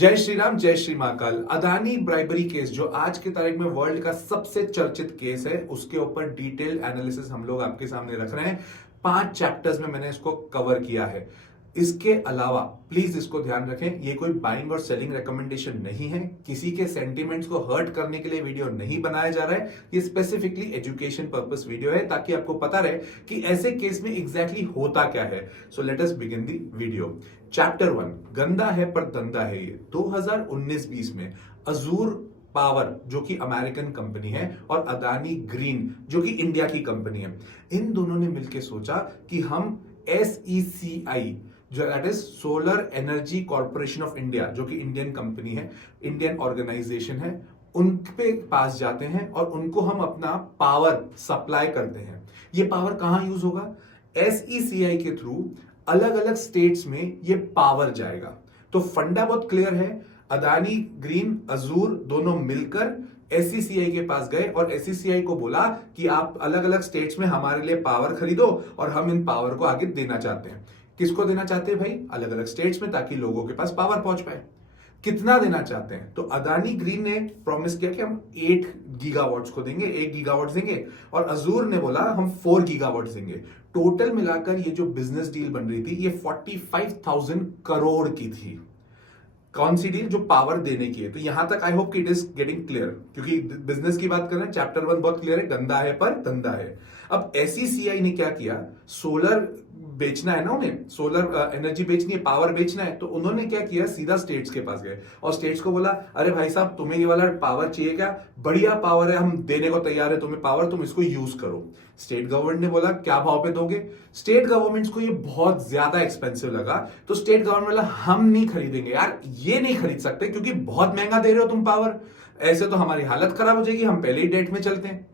जय श्री राम, जय Shri Mahakal. Adani bribery case जो आज की तारीख में वर्ल्ड का सबसे चर्चित केस है, उसके ऊपर डिटेल एनालिसिस हम लोग आपके सामने रख रहे हैं। 5 चैप्टर्स में मैंने इसको कवर किया है। इसके अलावा प्लीज इसको ध्यान रखें, ये कोई बाइंग और सेलिंग रिकमेंडेशन नहीं है, किसी के सेंटिमेंट्स को हर्ट करने के लिए वीडियो नहीं बनाया जा रहा है। ये स्पेसिफिकली एजुकेशन पर्पस वीडियो है ताकि आपको पता रहे कि ऐसे केस में एग्जैक्टली होता क्या है। सो लेट अस बिगिन दी वीडियो। चैप्टर 1, गंदा है पर धंधा है। ये 2019-20 में अजूर पावर जो कि अमेरिकन कंपनी है और अदानी ग्रीन जो कि इंडिया की कंपनी है, इन दोनों ने मिलकर सोचा कि हम SECI जो that is solar energy corporation of India जो कि इंडियन कंपनी है, इंडियन ऑर्गेनाइजेशन है, उनके पास जाते हैं और उनको हम अपना पावर सप्लाई करते हैं। ये पावर कहां यूज होगा? SECI के थ्रू अलग अलग स्टेट्स में ये पावर जाएगा। तो फंडा बहुत क्लियर है। अदानी ग्रीन अजूर दोनों मिलकर SECI के पास गए और SECI को बोला कि आप अलग अलग स्टेट्स में हमारे लिए पावर खरीदो और हम इन पावर को आगे देना चाहते हैं। किसको देना चाहते हैं भाई? अलग अलग स्टेट्स में, ताकि लोगों के पास पावर पहुंच पाए। कितना देना चाहते हैं? तो अदानी ग्रीन ने प्रॉमिस किया कि हम 8 गीगावाट्स को देंगे, 1 गीगावाट देंगे, और अजूर ने बोला हम 4 गीगावाट देंगे। टोटल मिलाकर ये जो बिजनेस डील बन रही थी ये 45,000 करोड़ की थी। कौन सी डील? जो पावर देने की है। तो यहां तक आई होप कि इट इज गेटिंग क्लियर, क्योंकि बिजनेस की बात कर रहे हैं। चैप्टर 1 बहुत क्लियर है, गंदा है पर धंधा है। अब SECI ने क्या किया? सोलर बेचना है ना, उन्हें सोलर एनर्जी बेचनी है, पावर बेचना है। तो उन्होंने क्या किया? सीधा स्टेट्स के पास गए और स्टेट्स को बोला, अरे भाई साहब तुम्हें ये वाला पावर चाहिए क्या? बढ़िया पावर है, हम देने को तैयार है तुम्हें पावर, तुम इसको यूज करो। स्टेट गवर्नमेंट ने बोला क्या भाव पे दोगे? स्टेट गवर्नमेंट्स को ये बहुत ज्यादा एक्सपेंसिव लगा, तो स्टेट गवर्नमेंट बोला हम नहीं खरीदेंगे यार, ये नहीं खरीद सकते क्योंकि बहुत महंगा दे रहे हो तुम पावर, ऐसे तो हमारी हालत खराब हो जाएगी, हम पहले ही डेट में चलते हैं।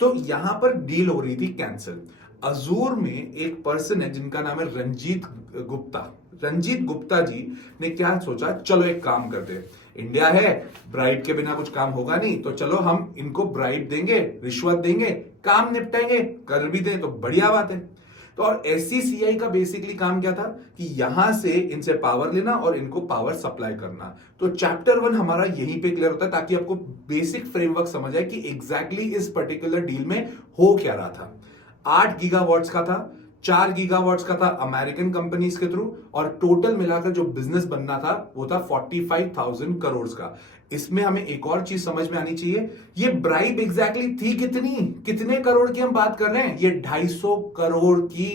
तो यहां पर डील हो रही थी कैंसिल। अजूर में एक पर्सन है जिनका नाम है रंजीत गुप्ता। रंजीत गुप्ता जी ने क्या सोचा, चलो एक काम करते हैं, इंडिया है, ब्राइब के बिना कुछ काम होगा नहीं, तो चलो हम इनको ब्राइब देंगे, रिश्वत देंगे, काम निपटाएंगे, कर भी दें तो बढ़िया बात है। तो और SECI का बेसिकली काम क्या था कि यहां से इनसे पावर लेना और इनको पावर सप्लाई करना। तो चैप्टर 1 हमारा यहीं पे क्लियर होता है ताकि आपको बेसिक फ्रेमवर्क समझ आए कि एग्जैक्टली इस पर्टिकुलर डील में हो क्या रहा था। 8 गीगावाट्स का था, 4 गीगावाट्स का था अमेरिकन कंपनीज के थ्रू, और टोटल मिलाकर जो बिजनेस बनना था वो था 45,000 करोड़ का। इसमें हमें एक और चीज समझ में आनी चाहिए, ये ब्राइब एग्जैक्टली थी कितनी, कितने करोड़ की हम बात कर रहे हैं? ये 250 करोड़ की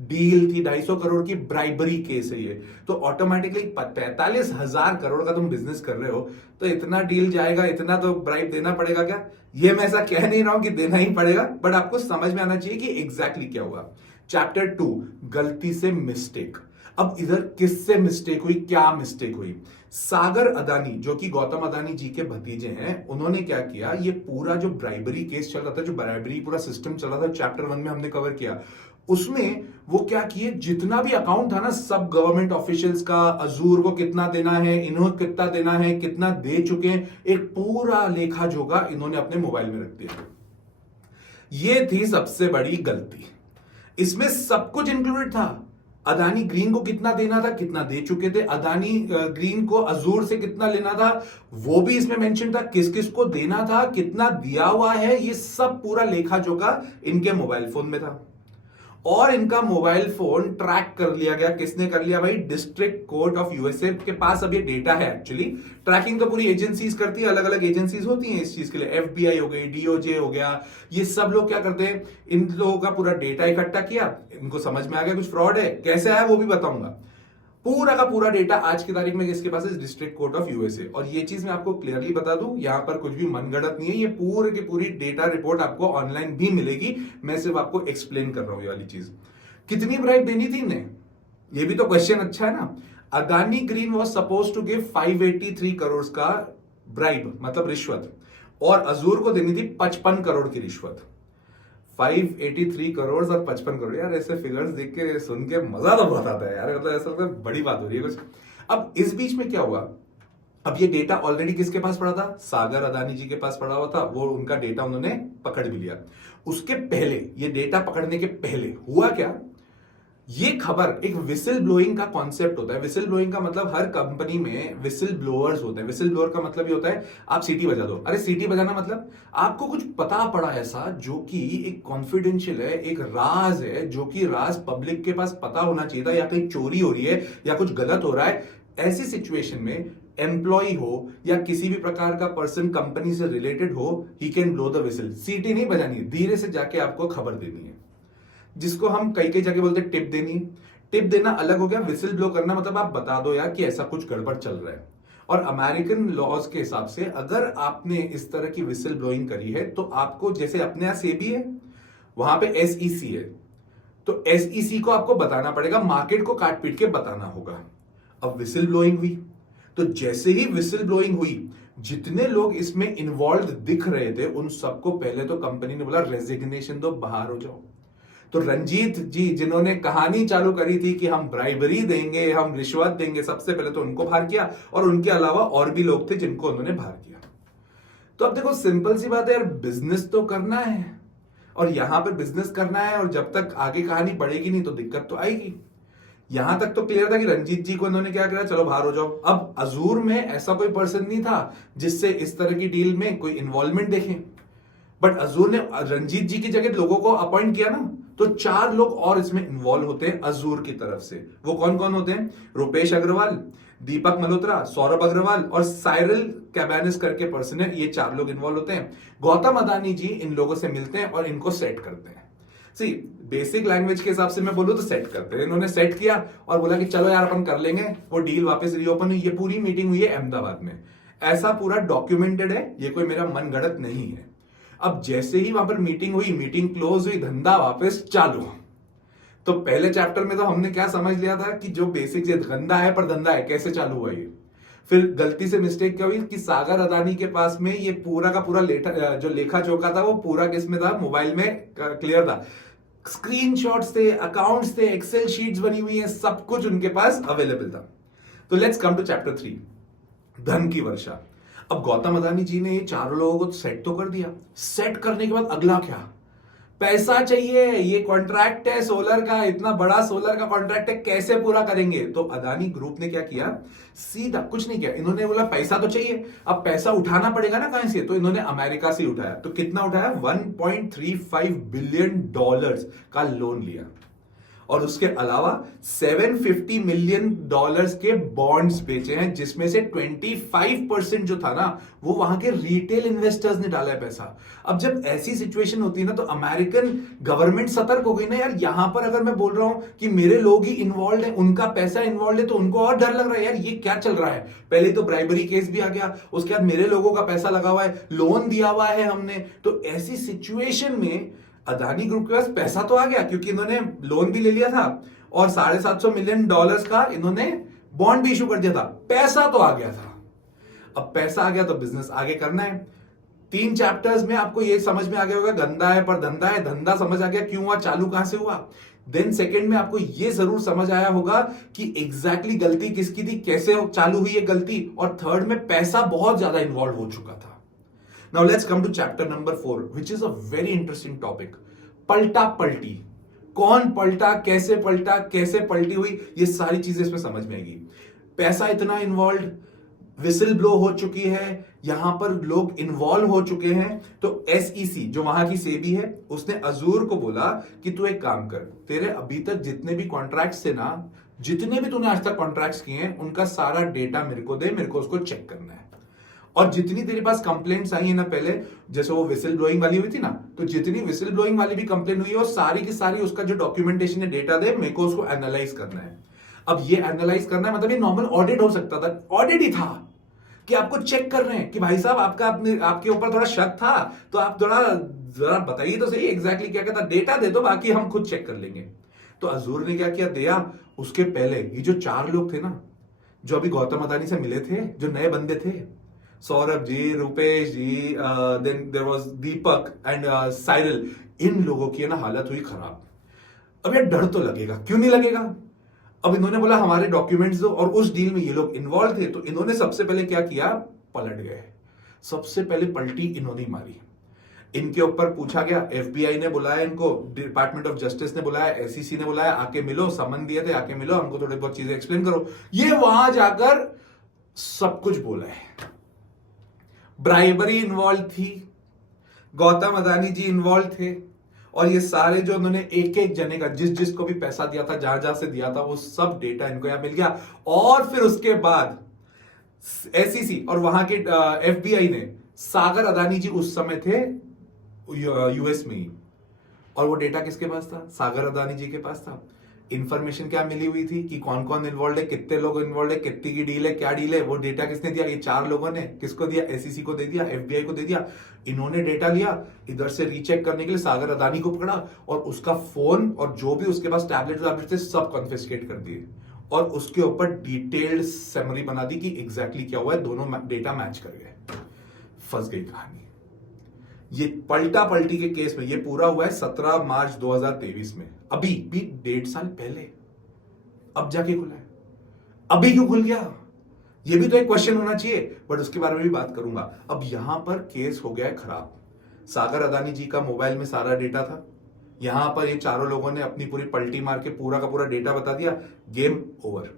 डील थी, 250 करोड़ की ब्राइबरी केस है ये। तो ऑटोमेटिकली 45,000 करोड़ का तुम बिजनेस कर रहे हो, तो इतना डील जाएगा, इतना तो ब्राइब देना पड़ेगा क्या? ये मैं ऐसा कह नहीं रहा हूं कि देना ही पड़ेगा, बट आपको समझ में आना चाहिए कि एग्जैक्टली क्या हुआ। चैप्टर 2, गलती से मिस्टेक। अब इधर किससे मिस्टेक हुई, क्या मिस्टेक हुई? सागर अदानी जो कि गौतम अदानी जी के भतीजे हैं, उन्होंने क्या किया, ये पूरा जो ब्राइबरी केस चल रहा था, जो ब्राइबरी पूरा सिस्टम चल रहा था, चैप्टर 1 में हमने कवर किया, उसमें वो क्या किए, जितना भी अकाउंट था ना सब गवर्नमेंट ऑफिशियल्स का, अजूर को कितना देना है, इन्हों कितना देना है, कितना दे चुके हैं, एक पूरा लेखा जोखा इन्होंने अपने मोबाइल में रख दिया। ये थी सबसे बड़ी गलती। इसमें सब कुछ इंक्लूडेड था। अदानी ग्रीन को कितना देना था, कितना दे चुके थे, अदानी ग्रीन को अजूर से कितना लेना था वो भी इसमें मेंशन था, किस किस को देना था, कितना दिया हुआ है, ये सब पूरा लेखा जोखा इनके मोबाइल फोन में था। और इनका मोबाइल फोन ट्रैक कर लिया गया। किसने कर लिया भाई? डिस्ट्रिक्ट कोर्ट ऑफ USA के पास अब ये डेटा है। एक्चुअली ट्रैकिंग तो पूरी एजेंसीज करती है, अलग अलग एजेंसीज होती हैं इस चीज के लिए, FBI हो गई, DOJ हो गया, ये सब लोग क्या करते हैं, इन लोगों का पूरा डेटा इकट्ठा किया, इनको समझ में आ गया कुछ फ्रॉड है, कैसे आया वो भी बताऊंगा। पूरा का पूरा डेटा आज की तारीख में किसके पास है? District court of USA। और ये चीज मैं आपको क्लियरली बता दूं, यहां पर कुछ भी मनगढ़ंत नहीं है, ये पूरे की पूरी डेटा रिपोर्ट आपको ऑनलाइन भी मिलेगी, मैं सिर्फ आपको एक्सप्लेन कर रहा हूं ये वाली चीज। कितनी ब्राइब देनी थी इन्हें, ये भी तो क्वेश्चन अच्छा है ना। Adani green was suppose to give 583 crore का ब्राइब, मतलब रिश्वत, और अजूर को देनी थी 55 करोड़ की रिश्वत। 583 करोड़ और 55 करोड़, यार ऐसे फिगर्स देख के सुन के मजा तो बहुत आता है यार, मतलब ऐसा लगता है बड़ी बात हो रही है कुछ। अब इस बीच में क्या हुआ, अब ये डेटा ऑलरेडी किसके पास पड़ा था? सागर अदानी जी के पास पड़ा हुआ था, वो उनका डेटा उन्होंने पकड़ भी लिया। उसके पहले, ये डेटा पकड़ने के पहले हुआ क्या, ये खबर एक विसिल ब्लोइंग का कॉन्सेप्ट होता है। विसिल ब्लोइंग का मतलब हर कंपनी में विसिल ब्लोअर्स होते हैं। विसिल ब्लोअर का मतलब ये होता है आप सीटी बजा दो। अरे सीटी बजाना मतलब आपको कुछ पता पड़ा ऐसा जो कि एक कॉन्फिडेंशियल है, एक राज है, जो कि राज पब्लिक के पास पता होना चाहिए था, या कहीं चोरी हो रही है या कुछ गलत हो रहा है। ऐसी सिचुएशन में एम्प्लॉय हो या किसी भी प्रकार का पर्सन कंपनी से रिलेटेड हो, he can blow the whistle. सीटी नहीं बजानी है, धीरे से जाके आपको खबर देनी है, जिसको हम कई कई जगह बोलते हैं टिप देनी। टिप देना अलग हो गया, विसिल ब्लो करना मतलब आप बता दो यार कि ऐसा कुछ गड़बड़ चल रहा है। और अमेरिकन लॉज के हिसाब से अगर आपने इस तरह की विसिल ब्लोइंग करी है तो आपको, जैसे अपने यहां सेबी है, वहां पे एसईसी है, तो एसईसी को आपको बताना पड़ेगा, मार्केट को काट पीट के बताना होगा। अब विसिल ब्लोइंग हुई, तो जैसे ही विसिल ब्लोइंग हुई, जितने लोग इसमें इन्वॉल्व दिख रहे थे उन सबको पहले तो कंपनी ने बोला रेजिग्नेशन दो, बाहर हो जाओ। तो रंजीत जी जिन्होंने कहानी चालू करी थी कि हम ब्राइबरी देंगे, हम रिश्वत देंगे, सबसे पहले तो उनको बाहर किया, और उनके अलावा और भी लोग थे जिनको उन्होंने बाहर किया। तो अब देखो सिंपल सी बात है यार, बिजनेस तो करना है, और यहां पर बिजनेस करना है, और जब तक आगे कहानी बढ़ेगी नहीं तो दिक्कत तो आएगी। यहां तक तो क्लियर था कि रंजीत जी को इन्होंने क्या करा, चलो बाहर हो जाओ। अब अजूर में ऐसा कोई पर्सन नहीं था जिससे इस तरह की डील में कोई इन्वॉल्वमेंट देखें, बट अजूर ने रंजीत जी की जगह लोगों को अपॉइंट किया ना, तो 4 लोग और इसमें इन्वॉल्व होते हैं अजूर की तरफ से। वो कौन कौन होते हैं? रुपेश अग्रवाल, दीपक मल्होत्रा, सौरभ अग्रवाल और साइरल कैबानिस करके पर्सन है। ये 4 लोग इन्वॉल्व होते हैं। गौतम अदानी जी इन लोगों से मिलते हैं और इनको सेट करते हैं। सी बेसिक लैंग्वेज के हिसाब से मैं बोलूं तो सेट करते हैं। इन्होंने सेट किया और बोला कि चलो यार अपन कर लेंगे। वो डील वापस रीओपन हुई। ये पूरी मीटिंग हुई है अहमदाबाद में, ऐसा पूरा डॉक्यूमेंटेड है, ये कोई मेरा मन गढ़ंत नहीं है। अब जैसे ही वहां पर मीटिंग हुई, मीटिंग क्लोज हुई, धंधा वापस चालू। तो पहले चैप्टर में तो हमने क्या समझ लिया था कि जो बेसिक धंधा है, पर धंधा है कैसे चालू हुआ ये। फिर गलती से मिस्टेक क्या हुई कि सागर अदानी के पास में ये पूरा का पूरा जो लेखा जोखा था वो पूरा किसमें था, मोबाइल में क्लियर था। स्क्रीनशॉट्स थे, अकाउंट्स थे, एक्सेल शीट्स बनी हुई है, सब कुछ उनके पास अवेलेबल था। तो लेट्स कम टू चैप्टर 3, धन की वर्षा। अब गौतम अदानी जी ने ये 4 लोगों को सेट तो कर दिया। सेट करने के बाद अगला क्या? पैसा चाहिए। ये कॉन्ट्रैक्ट है सोलर का, इतना बड़ा सोलर का कॉन्ट्रैक्ट है, कैसे पूरा करेंगे? तो अदानी ग्रुप ने क्या किया, सीधा कुछ नहीं किया, इन्होंने बोला पैसा तो चाहिए, अब पैसा उठाना पड़ेगा ना कहां से, तो इन्होंने अमेरिका से उठाया। तो कितना उठाया? $1.35 बिलियन का लोन लिया, और उसके अलावा $750 मिलियन के बॉन्ड्स बेचे हैं, जिसमें से 25% जो था ना वो वहां के रिटेल इन्वेस्टर्स ने डाला है पैसा। अब जब ऐसी सिचुएशन होती है ना, तो अमेरिकन गवर्नमेंट सतर्क हो गई ना यार। यहां पर अगर मैं बोल रहा हूं कि मेरे लोग ही इन्वॉल्व है, उनका पैसा इन्वॉल्व है, तो उनको और डर लग रहा है यार, ये क्या चल रहा है। पहले तो ब्राइबरी केस भी आ गया, उसके बाद मेरे लोगों का पैसा लगा हुआ है, लोन दिया हुआ है हमने। तो ऐसी सिचुएशन में अदानी ग्रुप के पास पैसा तो आ गया, क्योंकि इन्होंने लोन भी ले लिया था और $750 मिलियन का इन्होंने बॉन्ड भी इशू कर दिया था। पैसा तो आ गया था। अब पैसा आ गया तो बिजनेस आगे करना है। 3 चैप्टर्स में आपको ये समझ में आ गया होगा, गंदा है पर धंधा है। धंधा समझ आ गया क्यों हुआ, चालू कहां से हुआ। देन सेकंड में आपको ये जरूर समझ आया होगा कि एग्जैक्टली गलती किसकी थी, कैसे चालू हुई है गलती। और थर्ड में पैसा बहुत ज्यादा इन्वॉल्व हो चुका था। Now let's come to chapter number 4, which is a very interesting topic. पलटा पलटी। कौन पलटा, कैसे पलटा, कैसे पलटी हुई, ये सारी चीजें इसमें समझ में आएगी। पैसा इतना इन्वॉल्व, विसिल ब्लो हो चुकी है, यहां पर लोग इन्वॉल्व हो चुके हैं। तो एसईसी जो वहां की सेबी है, उसने अजूर को बोला कि तू एक काम कर, तेरे अभी तक जितने भी कॉन्ट्रैक्ट्स थे ना, जितने भी तूने आज तक कॉन्ट्रैक्ट्स किए हैं, उनका सारा डेटा मेरे को दे, मेरे को उसको चेक करना है। और जितनी तेरे पास कंप्लेंट्स आई है ना पहले, जैसे वो विसिल ब्लोइंग वाली हुई थी ना, तो जितनी विसिल ब्लोइंग वाली भी कंप्लेंट हुई है वो सारी की सारी उसका जो डॉक्यूमेंटेशन है, डेटा दे, मेरे को उसको एनालाइज करना है। अब ये एनालाइज करना है मतलब ये नॉर्मल ऑडिट हो सकता था, ऑडिट ही था कि आपको चेक कर रहे हैं कि भाई साहब आपके ऊपर थोड़ा शक था, तो आप थोड़ा जरा बताइए तो सही एग्जैक्टली क्या कहता, डेटा दे दो, बाकी हम खुद चेक कर लेंगे। तो अजूर ने क्या किया, दिया। उसके पहले ये जो 4 लोग थे ना, जो अभी गौतम अदानी से मिले थे, जो नए बंदे थे, Saurabh ji, Rupesh ji, then there was Deepak and Cyril, इन लोगों की ना हालत हुई खराब। अब यार डर तो लगेगा, क्यों नहीं लगेगा। अब इन्होंने बोला हमारे डॉक्यूमेंट्स दो, और उस डील में ये लोग इन्वॉल्व थे, तो इन्होंने सबसे पहले क्या किया, पलट गए। सबसे पहले पलटी इन्होंने मारी। इनके ऊपर पूछा गया, एफबीआई ने बुलाया इनको, डिपार्टमेंट ऑफ जस्टिस ने बुलाया, एसईसी ने बुलाया, आके मिलो, समन दिए थे, आके मिलो, हमको थोड़ी बहुत चीजें एक्सप्लेन करो। ये वहां जाकर सब कुछ बोला है। ब्राइबरी इन्वॉल्व थी, गौतम अदानी जी इन्वॉल्व थे, और ये सारे जो उन्होंने एक एक जने का जिस जिसको भी पैसा दिया था, जहां जहां से दिया था, वो सब डेटा इनको यहां मिल गया। और फिर उसके बाद एसईसी और वहां के एफबीआई ने, सागर अदानी जी उस समय थे यूएस में ही, और वो डेटा किसके पास था? सागर अदानी जी के पास था। इंफॉर्मेशन क्या मिली हुई थी कि कौन कौन इन्वॉल्व है, कितने लोग इन्वॉल्व है, कितनी की डील है, क्या डील है, वो डेटा किसने दिया? ये 4 लोगों ने। किसको दिया? एसईसी को दे दिया, एफबीआई को दे दिया। इन्होंने डेटा लिया, इधर से रीचेक करने के लिए सागर अदानी को पकड़ा, और उसका फोन और जो भी उसके पास टैबलेट थे सब कॉन्फिस्केट कर दिए, और उसके ऊपर डिटेल्ड समरी बना दी कि एग्जैक्टली क्या हुआ है। दोनों डेटा मैच कर गए। फंस गई कहानी। ये पलटा पलटी के केस में ये पूरा हुआ है 17 मार्च 2023 में, अभी भी 1.5 साल पहले। अब जाके खुला है, अभी क्यों खुल गया? ये भी तो एक क्वेश्चन होना चाहिए, बट उसके बारे में भी बात करूंगा। अब यहां पर केस हो गया है खराब। सागर अदानी जी का मोबाइल में सारा डेटा था, यहां पर ये चारों लोगों ने अपनी पूरी पलटी मार के पूरा का पूरा डेटा बता दिया। Game over.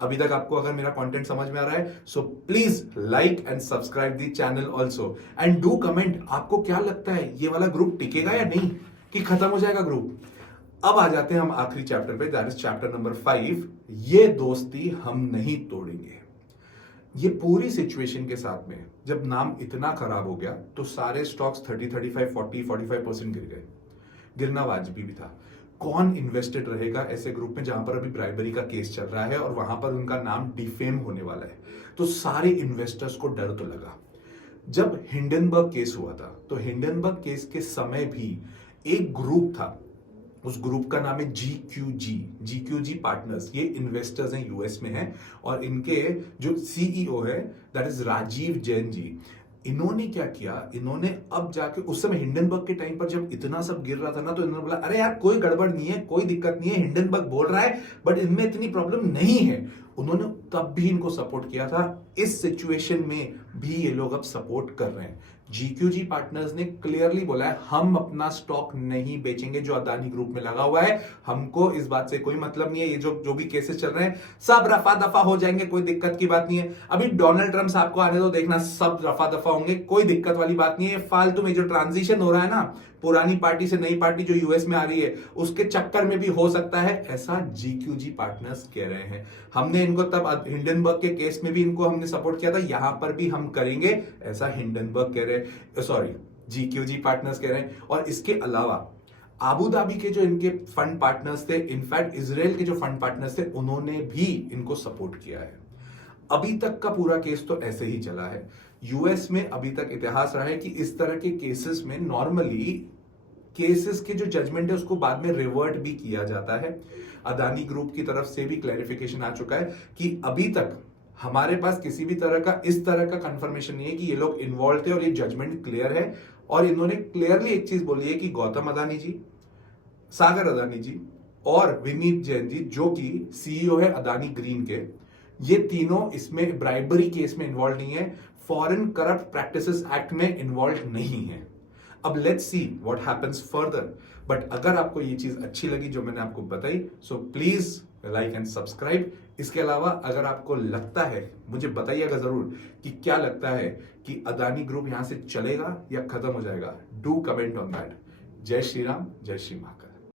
अभी तक आपको अगर मेरा कंटेंट समझ में आ रहा है, so please like and subscribe the channel also, and do comment आपको क्या लगता है, ये वाला ग्रुप टिकेगा या नहीं, कि खत्म हो जाएगा ग्रुप। अब आ जाते हैं हम आखिरी चैप्टर पे, दैट इज चैप्टर नंबर 5, ये दोस्ती हम नहीं तोड़ेंगे। ये पूरी सिचुएशन के साथ में जब नाम इतना खराब हो गया, तो सारे स्टॉक्स 30, 35, 40, 45% गिर गए। गिरना वाजिबी भी था। कौन इन्वेस्टेड रहेगा ऐसे ग्रुप में जहां पर अभी ब्राइबरी का केस चल रहा है और वहां पर उनका नाम डिफेम होने वाला है? तो सारे इन्वेस्टर्स को डर तो लगा। जब हिंडनबर्ग केस हुआ था, तो हिंडनबर्ग केस के समय भी एक ग्रुप था, उस ग्रुप का नाम है जीक्यूजी पार्टनर्स। ये इन्वेस्टर्स हैं, यूएस में हैं, और इनके जो सीईओ है दैट इज राजीव जैन जी। इन्होंने क्या किया, इन्होंने अब जाके उस समय हिंडनबर्ग के टाइम पर जब इतना सब गिर रहा था ना, तो इन्होंने बोला अरे यार कोई गड़बड़ नहीं है, कोई दिक्कत नहीं है, हिंडनबर्ग बोल रहा है बट इनमें इतनी प्रॉब्लम नहीं है। उन्होंने तब भी इनको सपोर्ट किया था, इस सिचुएशन में भी ये लोग अब सपोर्ट कर रहे हैं। जीक्यूजी पार्टनर्स ने क्लियरली बोला है हम अपना स्टॉक नहीं बेचेंगे जो अदानी ग्रुप में लगा हुआ है, हमको इस बात से कोई मतलब नहीं है। ये जो भी केसेस चल रहे हैं सब रफा दफा हो जाएंगे, कोई दिक्कत की बात नहीं है। अभी डोनाल्ड ट्रंप साहब को आने दो, देखना सब रफा दफा होंगे, कोई दिक्कत वाली बात नहीं है। फालतू में जो ट्रांजिशन हो रहा है ना, पुरानी पार्टी से नई पार्टी जो यूएस में आ रही है, उसके चक्कर में भी हो सकता है, ऐसा जीक्यूजी पार्टनर्स कह रहे हैं। हमने इनको तब हिंडनबर्ग के केस में भी इनको हमने सपोर्ट किया था, यहां पर भी हम करेंगे, ऐसा हिंडनबर्ग कह रहे हैं, सॉरी जीक्यूजी पार्टनर्स कह रहे हैं। और इसके अलावा आबू धाबी के जो इनके फंड पार्टनर्स थे, इनफैक्ट इजराइल के जो फंड पार्टनर्स थे, उन्होंने भी इनको सपोर्ट किया है। अभी तक का पूरा केस तो ऐसे ही चला है। यूएस में अभी तक इतिहास रहा है कि इस तरह के केसेस में नॉर्मली केसेस के जो जजमेंट है उसको बाद में रिवर्ट भी किया जाता है। अदानी ग्रुप की तरफ से भी क्लैरिफिकेशन आ चुका है कि अभी तक हमारे पास किसी भी तरह का इस तरह का कंफर्मेशन नहीं है कि ये लोग इन्वॉल्व थे, और ये जजमेंट क्लियर है। और इन्होंने क्लियरली एक चीज बोली है कि गौतम अदानी जी, सागर अदानी जी और विनीत जैन जी, जो कि सीईओ है अदानी ग्रीन के, ये तीनों इसमें ब्राइबरी केस में इन्वॉल्व नहीं है, फॉरेन करप्ट प्रैक्टिसेस एक्ट में इन्वॉल्व नहीं है। अब let's see what happens further. But अगर आपको ये चीज अच्छी लगी जो मैंने आपको बताई, so please like and subscribe. इसके अलावा अगर आपको लगता है, मुझे बताइएगा जरूर कि क्या लगता है कि अदानी ग्रुप यहां से चलेगा या खत्म हो जाएगा। Do comment on that. जय श्री राम, जय श्री महाकाल।